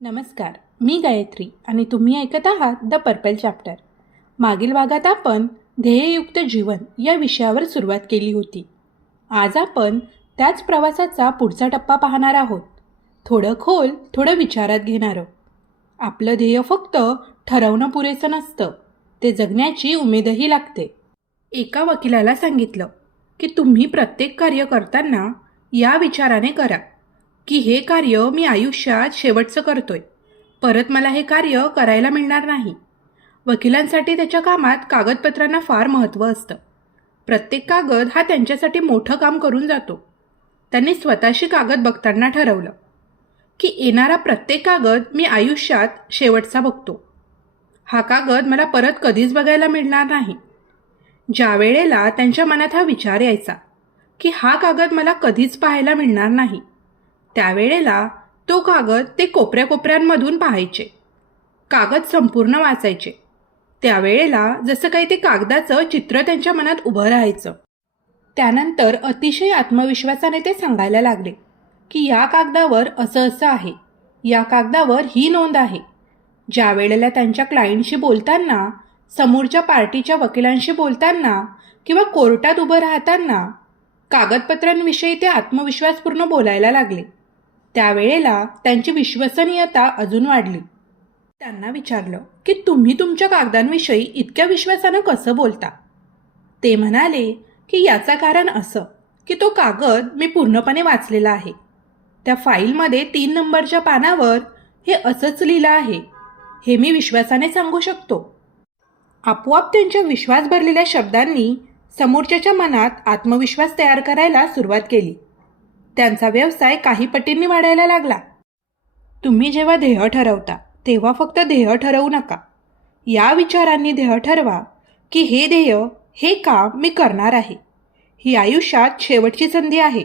नमस्कार, मी गायत्री आणि तुम्ही ऐकत आहात द पर्पल चॅप्टर. मागील भागात आपण ध्येययुक्त जीवन या विषयावर सुरुवात केली होती. आज आपण त्याच प्रवासाचा पुढचा टप्पा पाहणार आहोत. थोडं खोल, थोडं विचारात घेणारं. आपलं ध्येय फक्त ठरवणं पुरेसं नसतं, ते जगण्याची उमेदही लागते. एका वकिलाला सांगितलं की तुम्ही प्रत्येक कार्य करताना या विचाराने करा की हे कार्य मी आयुष्यात शेवटचं करतोय, परत मला हे कार्य करायला मिळणार नाही. वकिलांसाठी त्याच्या कामात कागदपत्रांना फार महत्त्व असतं. प्रत्येक कागद हा त्यांच्यासाठी मोठं काम करून जातो. त्यांनी स्वतःशी कागद बघताना ठरवलं की येणारा प्रत्येक कागद मी आयुष्यात शेवटचा बघतो. हा कागद मला परत कधीच बघायला मिळणार नाही. ज्या वेळेला त्यांच्या मनात हा विचार यायचा की हा कागद मला कधीच पाहायला मिळणार नाही, त्यावेळेला तो कागद ते कोपऱ्याकोपऱ्यांमधून पाहायचे, कागद संपूर्ण वाचायचे. त्यावेळेला जसं काही ते कागदाचं चित्र त्यांच्या मनात उभं राहायचं. त्यानंतर अतिशय आत्मविश्वासाने ते सांगायला लागले की या कागदावर असं असं आहे, या कागदावर ही नोंद आहे. ज्या वेळेला त्यांच्या क्लायंटशी बोलताना, समोरच्या पार्टीच्या वकिलांशी बोलताना किंवा कोर्टात उभं राहताना कागदपत्रांविषयी ते आत्मविश्वासपूर्ण बोलायला लागले, त्यावेळेला त्यांची विश्वसनीयता अजून वाढली. त्यांना विचारलं की तुम्ही तुमच्या कागदांविषयी इतक्या विश्वासानं कसं बोलता? ते म्हणाले की याचं कारण असं की तो कागद मी पूर्णपणे वाचलेला आहे. त्या फाईलमध्ये 3 नंबरच्या पानावर हे असंच लिहिलं आहे, हे मी विश्वासाने सांगू शकतो. आपोआप त्यांच्या विश्वास भरलेल्या शब्दांनी समोरच्याच्या मनात आत्मविश्वास तयार करायला सुरुवात केली. त्यांचा व्यवसाय काही पटींनी वाढायला लागला. तुम्ही जेव्हा ध्येय ठरवता तेव्हा फक्त ध्येय ठरवू नका, या विचारांनी ध्येय ठरवा की हे ध्येय, हे काम मी करणार आहे. ही आयुष्यात शेवटची संधी आहे,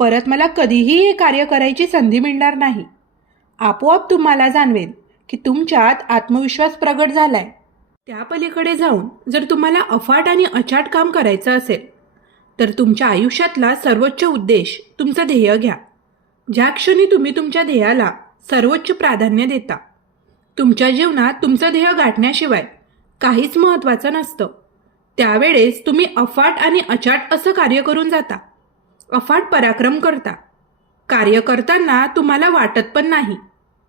परत मला कधीही हे कार्य करायची संधी मिळणार नाही. आपोआप तुम्हाला जाणवेल की तुमच्यात आत्मविश्वास प्रगट झालाय. त्या पलीकडे जाऊन जर तुम्हाला अफाट आणि अचाट काम करायचं असेल तर तुमच्या आयुष्यातला सर्वोच्च उद्देश, तुमचं ध्येय घ्या. ज्या क्षणी तुम्ही तुमच्या ध्येयाला सर्वोच्च प्राधान्य देता, तुमच्या जीवनात तुमचं ध्येय गाठण्याशिवाय काहीच महत्त्वाचं नसतं. त्यावेळेस तुम्ही अफाट आणि अचाट असं कार्य करून जाता, अफाट पराक्रम करता. कार्य करताना तुम्हाला वाटत पण नाही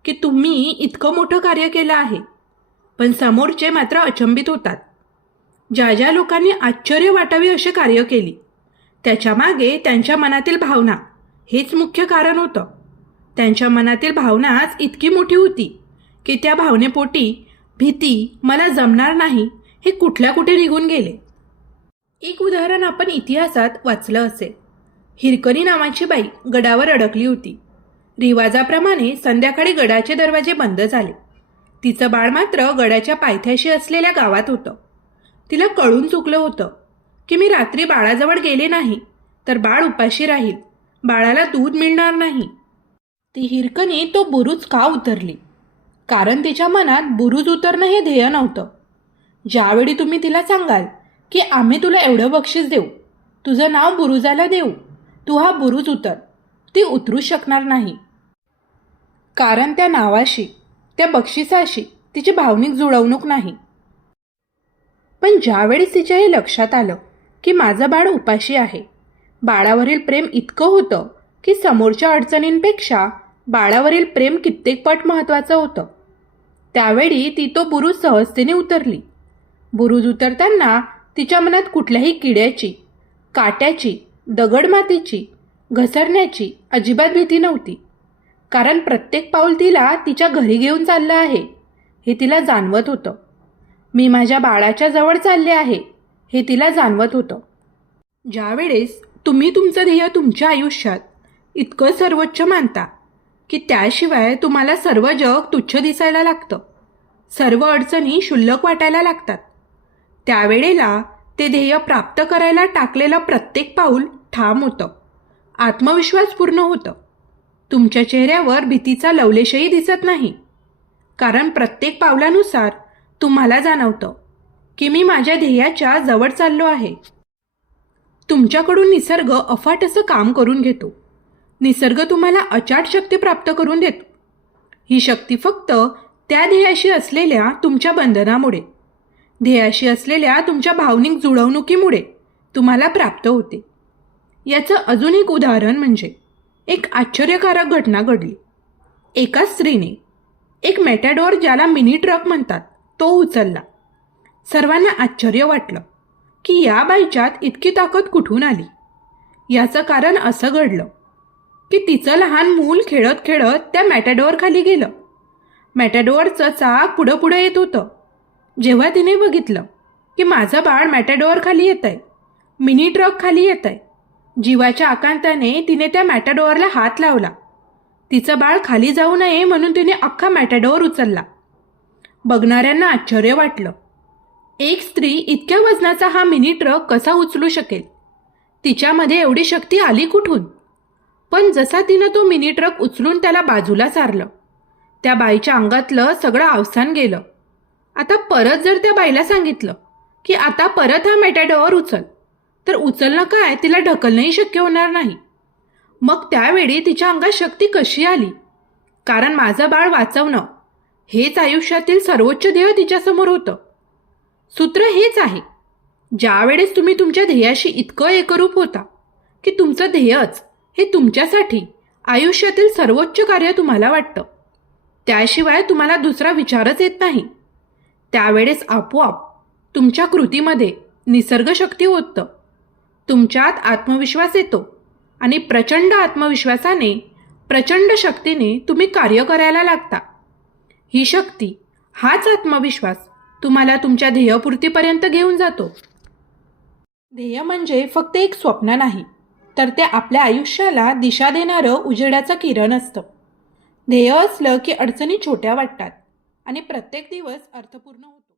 की तुम्ही इतकं मोठं कार्य केलं आहे, पण समोरचे मात्र अचंबित होतात. ज्या ज्या लोकांनी आश्चर्य वाटावे असे कार्य केली, त्याच्यामागे त्यांच्या मनातील भावना हेच मुख्य कारण होतं. त्यांच्या मनातील भावनाच इतकी मोठी होती की त्या भावनेपोटी भीती, मला जमणार नाही, हे कुठल्या कुठे निघून गेले. एक उदाहरण आपण इतिहासात वाचलं असेल. हिरकणी नावाची बाई गडावर अडकली होती. रिवाजाप्रमाणे संध्याकाळी गडाचे दरवाजे बंद झाले. तिचं बाळ मात्र गडाच्या पायथ्याशी असलेल्या गावात होतं. तिला कळून चुकलं होतं की मी रात्री बाळाजवळ गेले नाही तर बाळ उपाशी राहील, बाळाला दूध मिळणार नाही. ती हिरकणी तो बुरुज का उतरली? कारण तिच्या मनात बुरुज उतरणं हे ध्येय नव्हतं. ज्यावेळी तुम्ही तिला सांगाल की आम्ही तुला एवढं बक्षीस देऊ, तुझं नाव बुरुजाला देऊ, तू हा बुरुज उतर, ती उतरू शकणार नाही. कारण त्या नावाशी, त्या बक्षिसाशी तिची भावनिक जुळवणूक नाही. पण ज्यावेळी तिच्या हे लक्षात आलं की माझं बाळ उपाशी आहे, बाळावरील प्रेम इतकं होतं की समोरच्या अडचणींपेक्षा बाळावरील प्रेम कित्येक पट महत्त्वाचं होतं, त्यावेळी ती तो बुरुज सहजतेने उतरली. बुरुज उतरताना तिच्या मनात कुठल्याही किड्याची, काट्याची, दगडमातीची, घसरण्याची अजिबात भीती नव्हती. कारण प्रत्येक पाऊल तिला तिच्या घरी घेऊन चाललं आहे हे तिला जाणवत होतं. मी माझ्या बाळाच्या जवळ चालले आहे हे तिला जाणवत होतं. ज्यावेळेस तुम्ही तुमचं ध्येय तुमच्या आयुष्यात इतकं सर्वोच्च मानता की त्याशिवाय तुम्हाला सर्व जग तुच्छ दिसायला लागतं, सर्व अडचणी क्षुल्लक वाटायला लागतात, त्यावेळेला ते ध्येय प्राप्त करायला टाकलेलं प्रत्येक पाऊल ठाम होतं, आत्मविश्वास पूर्ण होतं. तुमच्या चेहऱ्यावर भीतीचा लवलेशही दिसत नाही, कारण प्रत्येक पावलानुसार तुम्हाला जाणवतं की मी माझ्या ध्येयाच्या जवळ चाललो आहे. तुमच्याकडून निसर्ग अफाट असं काम करून घेतो. निसर्ग तुम्हाला अचाट शक्ती प्राप्त करून देतो. ही शक्ती फक्त त्या ध्येयाशी असलेल्या तुमच्या बंधनामुळे, ध्येयाशी असलेल्या तुमच्या भावनिक जुळवणुकीमुळे तुम्हाला प्राप्त होते. याचं अजून एक उदाहरण म्हणजे एक आश्चर्यकारक घटना घडली. एका स्त्रीने एक मॅटॅडोर, ज्याला मिनी ट्रक म्हणतात, तो उचलला. सर्वांना आश्चर्य वाटलं की या बाईच्यात इतकी ताकद कुठून आली. याचं कारण असं घडलं की तिचं लहान मूल खेळत खेळत त्या मॅटॅडोर खाली गेलं. मॅटॅडोअरचं चाक पुढं पुढं येत होतं. जेव्हा तिने बघितलं की माझं बाळ मॅटॅडोअर खाली येत आहे, मिनी ट्रक खाली येत आहे, जीवाच्या आकांताने तिने त्या मॅटॅडोअरला हात लावला. तिचं बाळ खाली जाऊ नये म्हणून तिने अख्खा मॅटॅडोअर उचलला. बघणाऱ्यांना आश्चर्य वाटलं. एक स्त्री इतक्या वजनाचा हा मिनी ट्रक कसा उचलू शकेल? तिच्यामध्ये एवढी शक्ती आली कुठून? पण जसा तिनं तो मिनी ट्रक उचलून त्याला बाजूला सारलं, त्या बाईच्या अंगातलं सगळं अवसान गेलं. आता परत जर त्या बाईला सांगितलं की आता परत हा मॅटॅडोअर उचल, तर उचलणं काय, तिला ढकलणंही शक्य होणार नाही. मग त्यावेळी तिच्या अंगात शक्ती कशी आली? कारण माझं बाळ वाचवणं हेच आयुष्यातील सर्वोच्च ध्येय तिच्यासमोर होतं. सूत्र हेच आहे, ज्यावेळेस तुम्ही तुमच्या ध्येयाशी इतकं एकरूप होता की तुमचं ध्येयच हे तुमच्यासाठी आयुष्यातील सर्वोच्च कार्य तुम्हाला वाटतं, त्याशिवाय तुम्हाला दुसरा विचारच येत नाही, त्यावेळेस आपोआप तुमच्या कृतीमध्ये निसर्ग शक्ती होतं. तुमच्यात आत्मविश्वास येतो आणि प्रचंड आत्मविश्वासाने, प्रचंड शक्तीने तुम्ही कार्य करायला लागता. ही शक्ती, हाच आत्मविश्वास तुम्हाला तुमच्या ध्येयपूर्तीपर्यंत घेऊन जातो. ध्येय म्हणजे फक्त एक स्वप्न नाही, तर ते आपल्या आयुष्याला दिशा देणारं उजेडाचं किरण असतं. ध्येय असलं की अडचणी छोट्या वाटतात आणि प्रत्येक दिवस अर्थपूर्ण होतो.